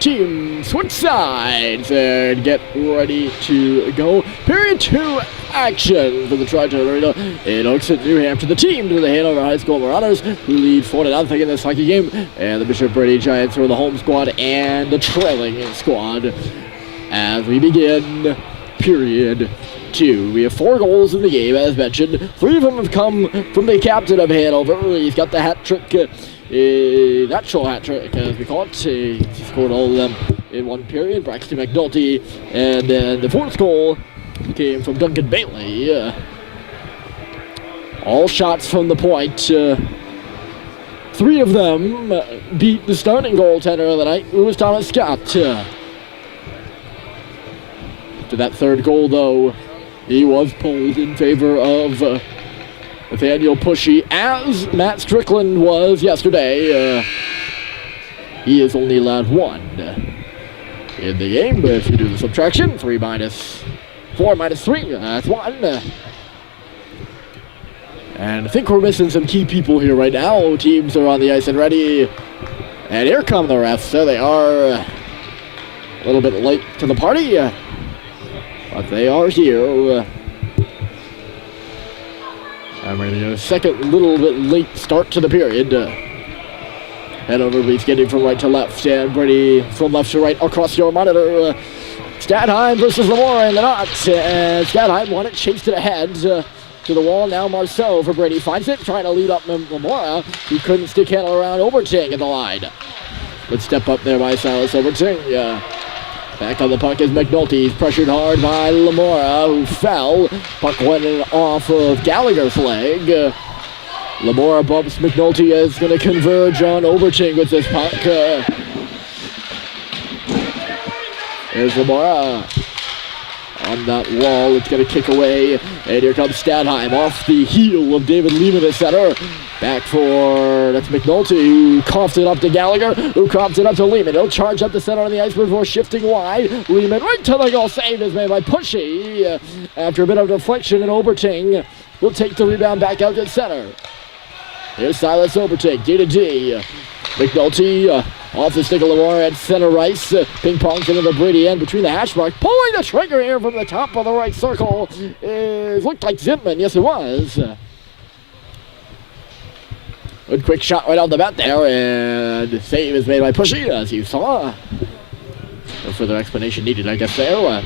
team switch sides and get ready to go. Period 2 action for the Tri-Town Arena in Hooksett, New Hampshire. The team to the Hanover High School Marauders, who lead 4-0 in this hockey game, and the Bishop Brady Giants are the home squad and the trailing squad. As we begin period 2, we have 4 goals in the game, as mentioned. 3 of them have come from the captain of Hanover. He's got the hat trick, natural hat trick, as we call it. He scored all of them in one period. Braxton McNulty, and then the 4th goal came from Duncan Bailey. All shots from the point. 3 of them beat the starting goaltender of the night, Lewis Thomas Scott. After that 3rd goal, though, he was pulled in favor of Nathaniel Pushy, as Matt Strickland was yesterday. He is only allowed 1 in the game, but if you do the subtraction, 3 minus 4 minus 3, that's 1. And I think we're missing some key people here right now. Teams are on the ice and ready. And here come the refs. There they are. A little bit late to the party, but they are here. And we're going to get a second little bit late start to the period. Hanover beats getting from right to left, and Brady from left to right across your monitor. Stadheim versus Lamora in the knot, and Stadheim won it, chased it ahead to the wall. Now Marceau for Brady finds it, trying to lead up Lamora, who couldn't stick handle around Overting at the line. Good step up there by Silas Overting. Back on the puck is McNulty. He's pressured hard by Lamora, who fell. Puck went off of Gallagher's leg. Lamora bumps McNulty, is going to converge on Overting with this puck. There's Lamora on that wall. It's going to kick away. And here comes Stadheim off the heel of David Lehman at center. Back for, that's McNulty, who coughed it up to Gallagher, who coughed it up to Lehman. He'll charge up the center on the ice before shifting wide. Lehman right to the goal. Save is made by Pushy. After a bit of deflection, and Overting will take the rebound back out to center. Here's Silas Overting, D to D. McNulty off the stick of Lamora at center ice. Ping-pongs into the Brady end between the hash mark. Pulling the trigger here from the top of the right circle looked like Zimman. Yes, it was. Good quick shot right out the bat there, and the save is made by Pushy, as you saw. No further explanation needed, I guess, there.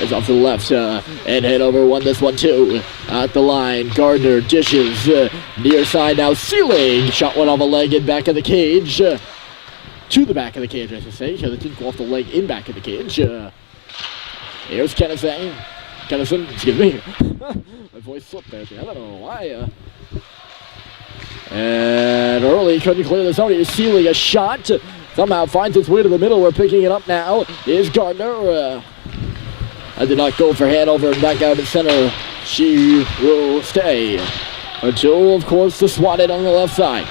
It's off to the left, and Hanover won this one too. At the line, Gardner dishes, near side now, Sealing. Shot one off the leg in back of the cage. To the back of the cage, I should say, because it didn't go off the leg in back of the cage. Here's Kennison, excuse me. My voice slipped there, I don't know why. And early couldn't clear the zone. Here's Sealing, a shot. Somehow finds its way to the middle. We're picking it up now. Here's Gardner. I did not go for Hanover, and back out at center. She will stay until, of course, the swatted on the left side.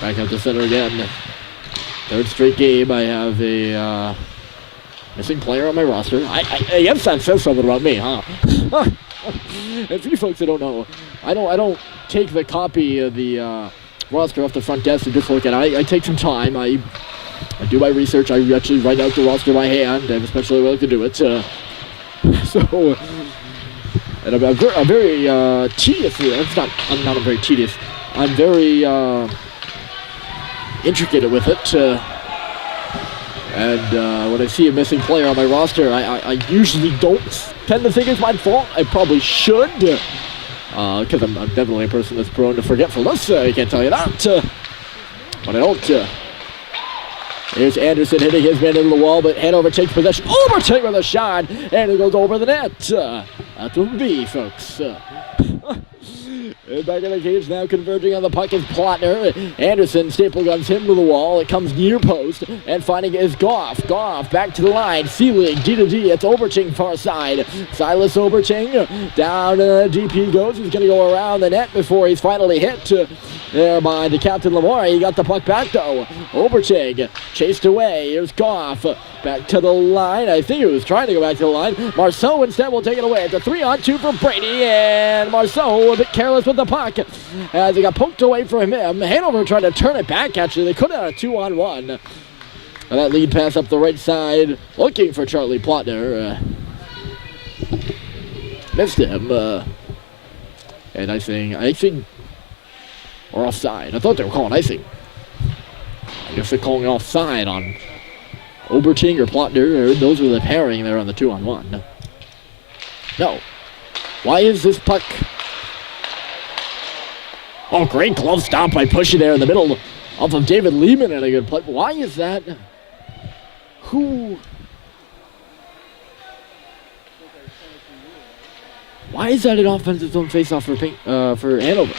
Back out to center again. 3rd straight game. I have a missing player on my roster. I guess that says something about me, huh? And for you folks that don't know, I don't take the copy of the roster off the front desk and just look at it. I take some time. I do my research. I actually write out the roster by hand. I'm especially willing to do it. And I'm very tedious. I'm not very tedious. I'm very intricate with it. And when I see a missing player on my roster, I usually don't tend to think it's my fault. I probably should. Because I'm definitely a person that's prone to forgetfulness. I can't tell you that. But I don't. Here's Anderson hitting his man into the wall, but Hanover takes possession. Overtake with a shot, and it goes over the net. That's what it would be, folks. And back in the cage now, converging on the puck is Plotner. Anderson staple guns him to the wall. It comes near post, and finding is Goff. Goff back to the line. Seelig, D to D. It's Oberching far side. Silas Oberching down deep he goes. He's going to go around the net before he's finally hit there by the captain Lamora. He got the puck back though. Oberching chased away. Here's Goff back to the line. I think he was trying to go back to the line. Marceau instead will take it away. It's a 3-on-2 for Brady, and Marceau a bit careless with the puck as he got poked away from him. Hanover tried to turn it back. Actually, they could have had a 2-on-1. And that lead pass up the right side, looking for Charlie Plotner. Missed him. And icing or offside. I thought they were calling icing. I guess they're calling offside on Oberching or Plotner. Those were the pairing there on the 2-on-1. No. Why is this puck? Oh, great glove stop by Pushy there in the middle off of David Lehman and a good play. Why is that? Why is that an offensive zone face-off for Hanover?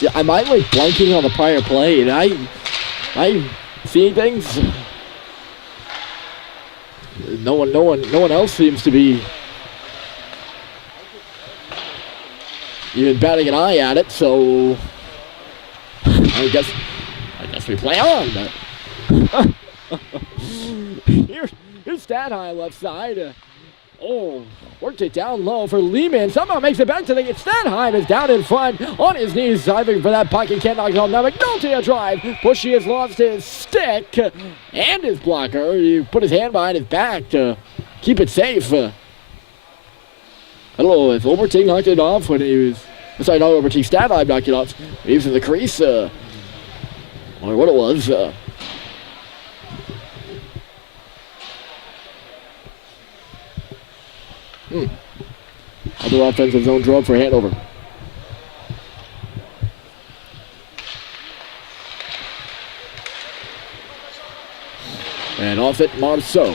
Yeah, am I like blanking on the prior play? And I seeing things. No one else seems to be even batting an eye at it. So I guess we play on. Here's Stadheim left side. Worked it down low for Lehman. Somehow makes it back to the Stadheim is down in front on his knees, diving for that puck. He can't knock it home. Now McNulty a drive. Bushy has lost his stick and his blocker. He put his hand behind his back to keep it safe. I don't know if Oberching knocked it off when he was... Sorry, not Oberching. Stadheim knocked it off. He was in the crease. Or what it was. Other offensive zone draw for Hanover. And off it, Marceau.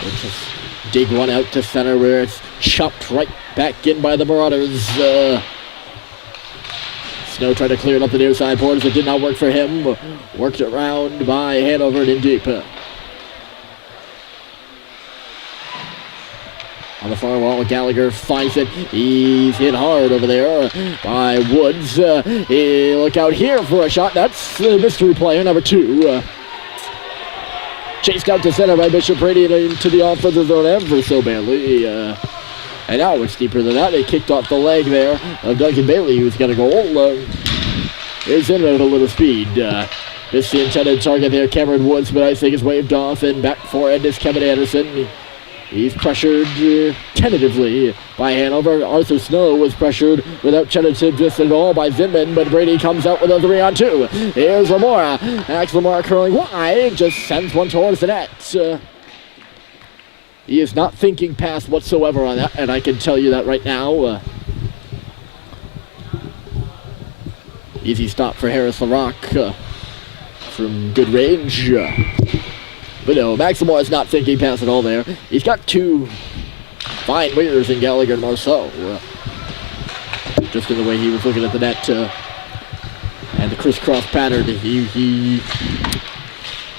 Just dig one out to center where it's chopped right back in by the Marauders. Snow tried to clear it up the near side boards. It did not work for him. Worked around by Hanover and in deep. On the far wall, Gallagher finds it. He's hit hard over there by Woods. Look out here for a shot. That's the mystery player, number 2. Chased out to center by Bishop Brady into the offensive zone ever so badly. And now it's deeper than that. It kicked off the leg there of Duncan Bailey, who's got a goal. Is in at a little speed. It's the intended target there, Cameron Woods, but I think it's waved off. And back forehand is Kevin Anderson. He's pressured tentatively by Hanover. Arthur Snow was pressured without tentativeness at all by Zinman, but Brady comes out with a 3-on-2. Here's Lamora. Axel Lamora curling wide, just sends one towards the net. He is not thinking pass whatsoever on that, and I can tell you that right now. Easy stop for Harris LaRock from good range. But no, Maximore is not thinking pass at all there. He's got 2 fine wingers in Gallagher and Marceau. Just in the way he was looking at the net and the crisscross pattern,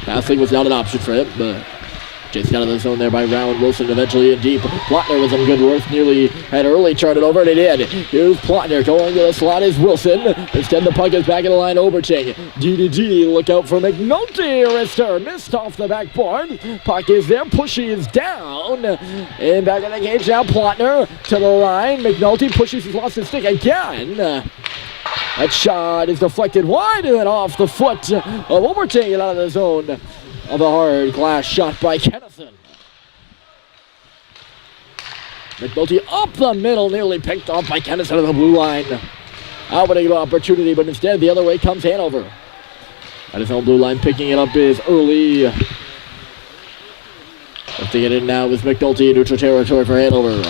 passing was not an option for him. But chased out of the zone there by Rowan Wilson, eventually in deep. Plotner was some good work, nearly had early charted over, and he did. Here's Plotner going to the slot is Wilson. Instead, the puck is back in the line, Oberching. D, look out for McNulty. Wrister missed off the backboard. Puck is there, Pushy is down. And back in the cage now, Plotner to the line. McNulty pushes, he's lost his stick again. That shot is deflected wide and then off the foot of Oberching and out of the zone of a hard glass shot by Kennison. McNulty up the middle, nearly picked off by Kennison on the blue line. Opening an opportunity, but instead the other way comes Hanover. At his own blue line, picking it up is early. Lifting it in now is McNulty in neutral territory for Hanover.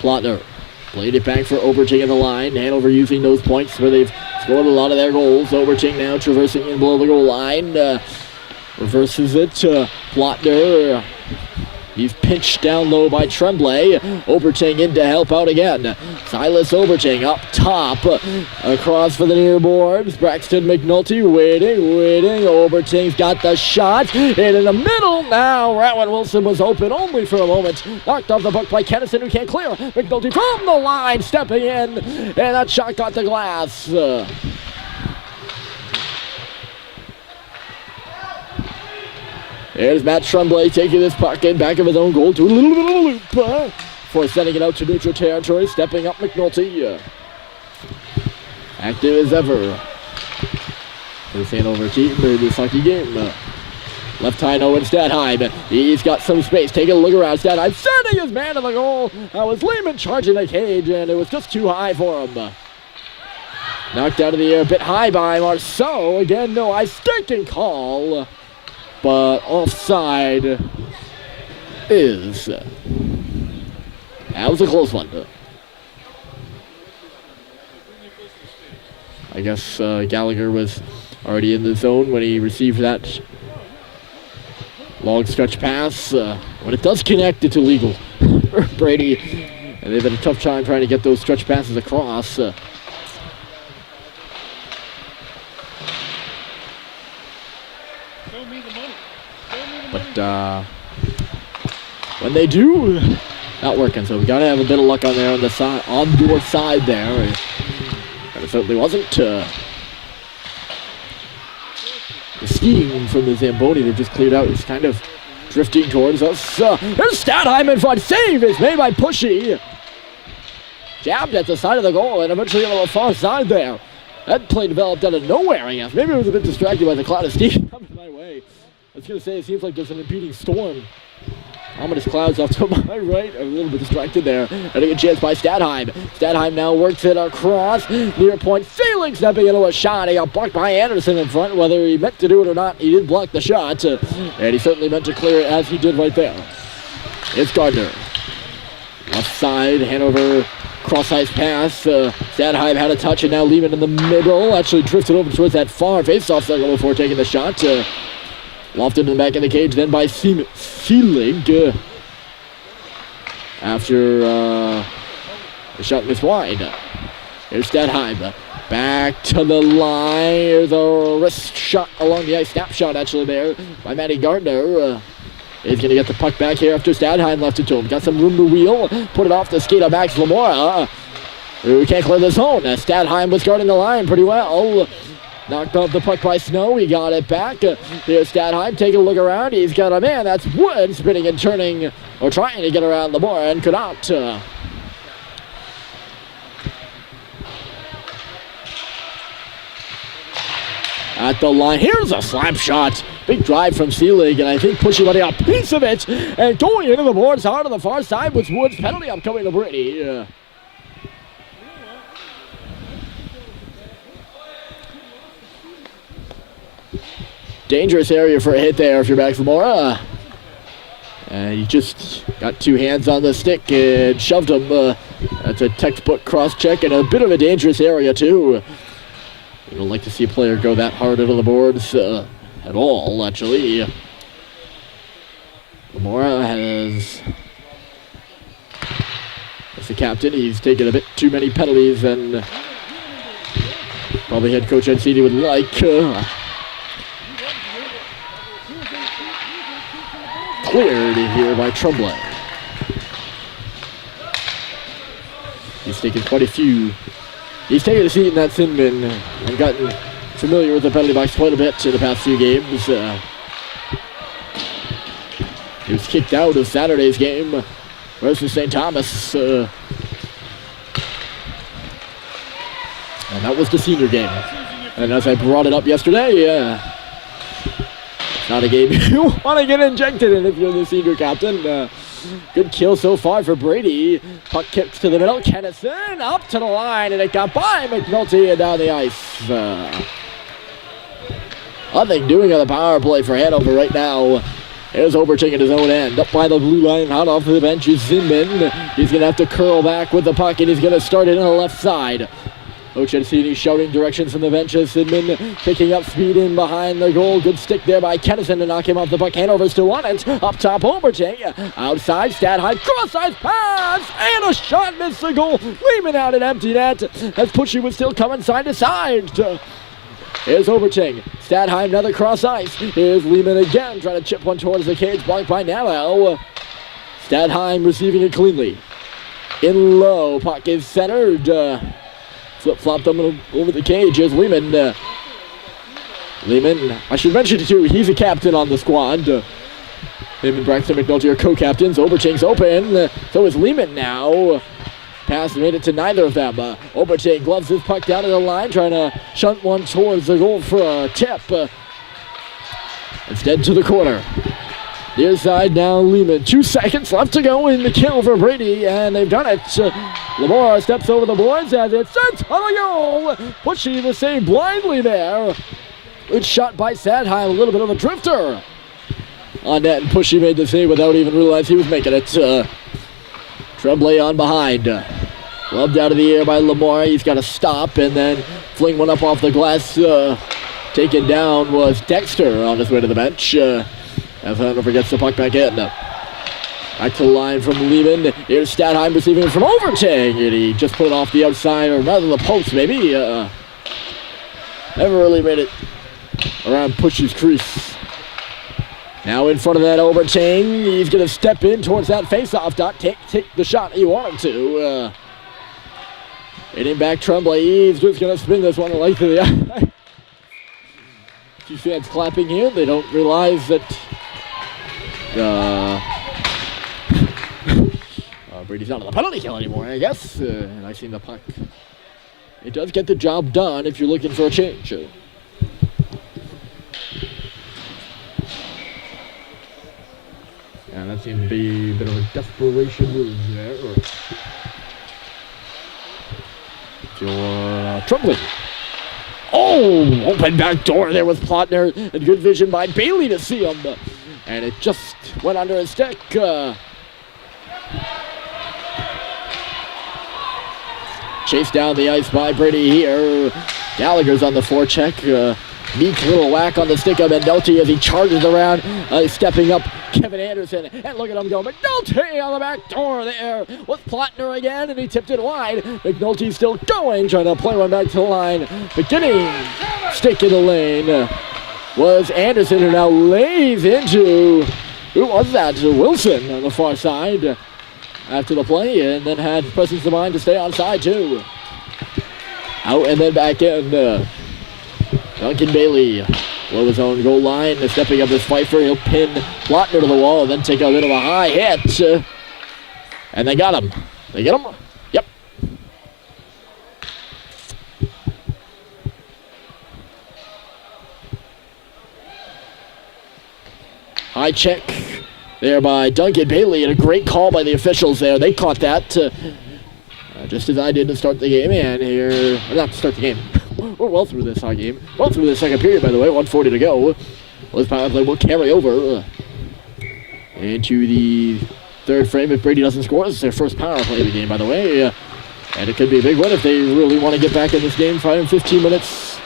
Plotner played it back for Oberching in the line. Hanover using those points where they've scored a lot of their goals. Oberching now traversing in below the goal line. Reverses it to Plotner. He's pinched down low by Tremblay. Oberting in to help out again. Silas Oberting up top. Across for the near boards. Braxton McNulty waiting. Oberting's got the shot. And in the middle now, Rowan Wilson was open only for a moment. Knocked off the puck by Kennison, who can't clear. McNulty from the line, stepping in. And that shot got the glass. There's Matt Tremblay taking this puck in back of his own goal to a little bit of a loop before sending it out to neutral territory. Stepping up McNulty. Active as ever for the Hanover team in this hockey game. Left high, Owen Stadheim. He's got some space. Taking a look around. Stadheim sending his man to the goal. That was Lehman charging the cage, and it was just too high for him. Knocked out of the air a bit high by Marceau. Again, no ice stinking call. But offside is. That was a close one. I guess Gallagher was already in the zone when he received that long stretch pass. When it does connect, it's illegal. Brady, and they've had a tough time trying to get those stretch passes across. But when they do, not working. So we gotta have a bit of luck on there on the side, on your side there. And it certainly wasn't. The steam from the Zamboni that just cleared out is kind of drifting towards us. There's Stadheim in front. Save is made by Pushy. Jabbed at the side of the goal and eventually on the far side there. That play developed out of nowhere, I guess. Maybe it was a bit distracted by the cloud of steam coming my way. I was going to say, it seems like there's an impeding storm. Ominous clouds off to my right. I'm a little bit distracted there. Getting a chance by Stadheim. Stadheim now works it across. Near point. Sailing, stepping into a shot. He got blocked by Anderson in front. Whether he meant to do it or not, he did block the shot. And he certainly meant to clear it as he did right there. It's Gardner. Left side, Hanover cross-ice pass. Stadheim had a touch and now Lehman in the middle. Actually drifted over towards that far face-off circle before taking the shot. Lofted in the back of the cage, then by Seelig. After the shot missed wide. Here's Stadheim. Back to the line. Here's a wrist shot along the ice. Snapshot actually there by Matty Gardner. He's going to get the puck back here after Stadheim left it to him. Got some room to wheel. Put it off the skate of Max Lamora. Who can't clear the zone. Stadheim was guarding the line pretty well. Knocked off the puck by Snow. He got it back. Here's Stadheim taking a look around. He's got a man. That's Wood spinning and turning or trying to get around Lamora and could not. At the line. Here's a slap shot. Big drive from Seelig, and I think pushing a piece of it. And going into the boards hard on the far side was Woods. Penalty upcoming to Brady. Dangerous area for a hit there if you're Max Lamora. And he just got two hands on the stick and shoved him. That's a textbook cross-check and a bit of a dangerous area, too. You don't like to see a player go that hard into the boards at all, actually. Lamora has... As the captain, he's taken a bit too many penalties than probably head coach Encini would like. Cleared here by Tremblay. He's taken quite a few. He's taken a seat in that sin bin and gotten familiar with the penalty box quite a bit in the past few games. He was kicked out of Saturday's game versus St. Thomas. And that was the senior game. And as I brought it up yesterday, it's not a game you want to get injected in if you're the senior captain. Good kill so far for Brady. Puck kicks to the middle. Kennison up to the line, and it got by McNulty and down the ice. Nothing doing on the power play for Hanover right now. Here's Oberting at his own end. Up by the blue line, out off the bench is Zinman. He's going to have to curl back with the puck, and he's going to start it on the left side. Hooksett shouting directions from the benches. Sidman picking up speed in behind the goal. Good stick there by Kennison to knock him off the puck. Hanover still on it. Up top, Overting. Outside, Stadheim. Cross-ice pass! And a shot missed the goal. Lehman out an empty net. As Pushy was still coming side to side. Here's Overting. Stadheim, another cross-ice. Here's Lehman again, trying to chip one towards the cage. Blocked by Namo. Stadheim receiving it cleanly. In low, puck is centered. Flip-flopped them over the cage. Here's Lehman. Lehman, I should mention too, he's a captain on the squad. Him and Braxton McNulty are co-captains. Overting's open. So is Lehman now. Pass made it to neither of them. Overting gloves his puck down to the line, trying to shunt one towards the goal for a tip. Instead to the corner. Near side now, Lehman. 2 seconds left to go in the kill for Brady, and they've done it. Lamora steps over the boards as it's sent on the goal. Pushy the save blindly there. Good shot by Stadheim, a little bit of a drifter on net, and Pushy made the save without even realizing he was making it. Tremblay on behind. Loved out of the air by Lamora. He's got to stop and then fling one up off the glass. Taken down was Dexter on his way to the bench. As Hanover gets the puck back in. Back to the line from Lehman. Here's Stadheim receiving it from Overting. And he just put it off the outside, or rather the post maybe. Never really made it around Pushy's crease. Now in front of that Overting. He's going to step in towards that face-off dot. Take the shot he wanted to. Hitting back Tremblay. He's just going to spin this one right to the eye. Two fans clapping here. They don't realize that Brady's not on the penalty kill anymore, I guess. And I seen the puck. It does get the job done if you're looking for a change. And that seems to be a bit of a desperation move there. Trembling. Oh, open back door there with Plotner, and good vision by Bailey to see him. And it just went under his stick. Chased down the ice by Brady here. Gallagher's on the forecheck. Meek little whack on the stick of McNulty as he charges around, stepping up Kevin Anderson. And look at him go. McNulty on the back door there with Plotner again, and he tipped it wide. McNulty still going, trying to play one back to the line. Beginning stick in the lane was Anderson, who now lays into, who was that? Wilson on the far side after the play, and then had presence of mind to stay on side too. Out and then back in. Duncan Bailey below his own goal line, stepping up his Pfeiffer. He'll pin Plotner to the wall and then take a bit of a high hit. And they got him. They get him? Yep. High check there by Duncan Bailey, and a great call by the officials there. They caught that just as I did to start the game. And here, not to start the game. We're well through this game. Well through the second period, by the way. 1:40 to go. This power play will carry over into the third frame if Brady doesn't score. This is their first power play of the game, by the way. And it could be a big one if they really want to get back in this game. 5 and 15 minutes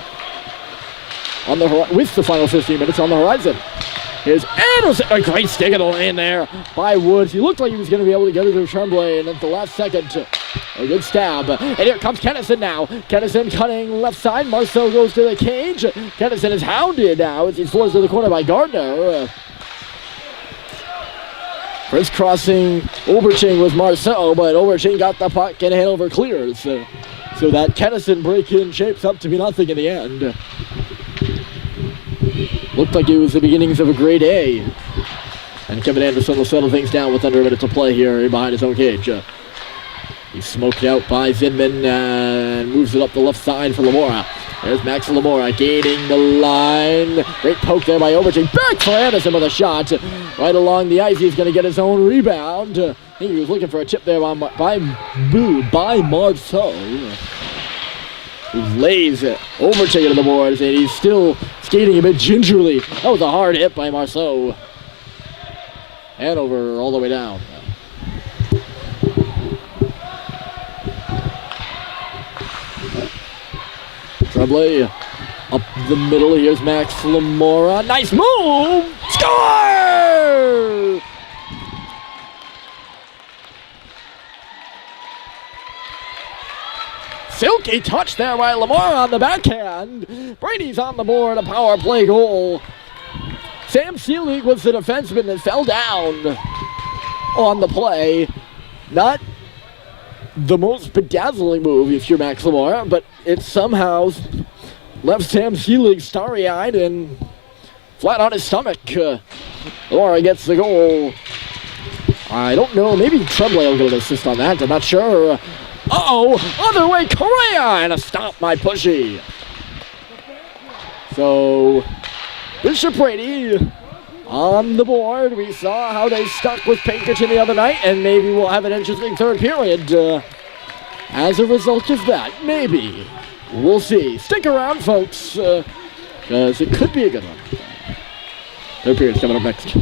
on the with the final 15 minutes on the horizon. Here's Anderson. A great stick in the lane there by Woods. He looked like he was going to be able to get it to Tremblay, and at the last second, a good stab. And here comes Kennison now. Kennison cutting left side. Marceau goes to the cage. Kennison is hounded now as he's forced to the corner by Gardner. Crisscrossing Overting with Marceau, but Overting got the puck and Hanover clears. So that Kennison break-in shapes up to be nothing in the end. Looked like it was the beginnings of a grade A. And Kevin Anderson will settle things down with under a minute to play here behind his own cage. He's smoked out by Zinman and moves it up the left side for Lamora. There's Max Lamora gaining the line. Great poke there by Overting. Back for Anderson with a shot. Right along the ice, he's going to get his own rebound. I think he was looking for a chip there by Marceau. Who lays Overting into the boards, and he's still skating a bit gingerly. That was a hard hit by Marceau. Hanover all the way down. Tremblay up the middle. Here's Max Lamora. Nice move! Score! Silky touch there by Lamora on the backhand. Brady's on the board, a power play goal. Sam Seelig was the defenseman that fell down on the play. Not the most bedazzling move if you're Max Lamora, but it somehow left Sam Seelig starry-eyed and flat on his stomach. Lamora gets the goal. I don't know, maybe Tremblay will get an assist on that, I'm not sure. Uh-oh, other way, Correa, and a stop by Pushy. So, Bishop Brady on the board. We saw how they stuck with Pinkerton the other night, and maybe we'll have an interesting third period as a result of that. Maybe. We'll see. Stick around, folks, because it could be a good one. Third period's coming up next.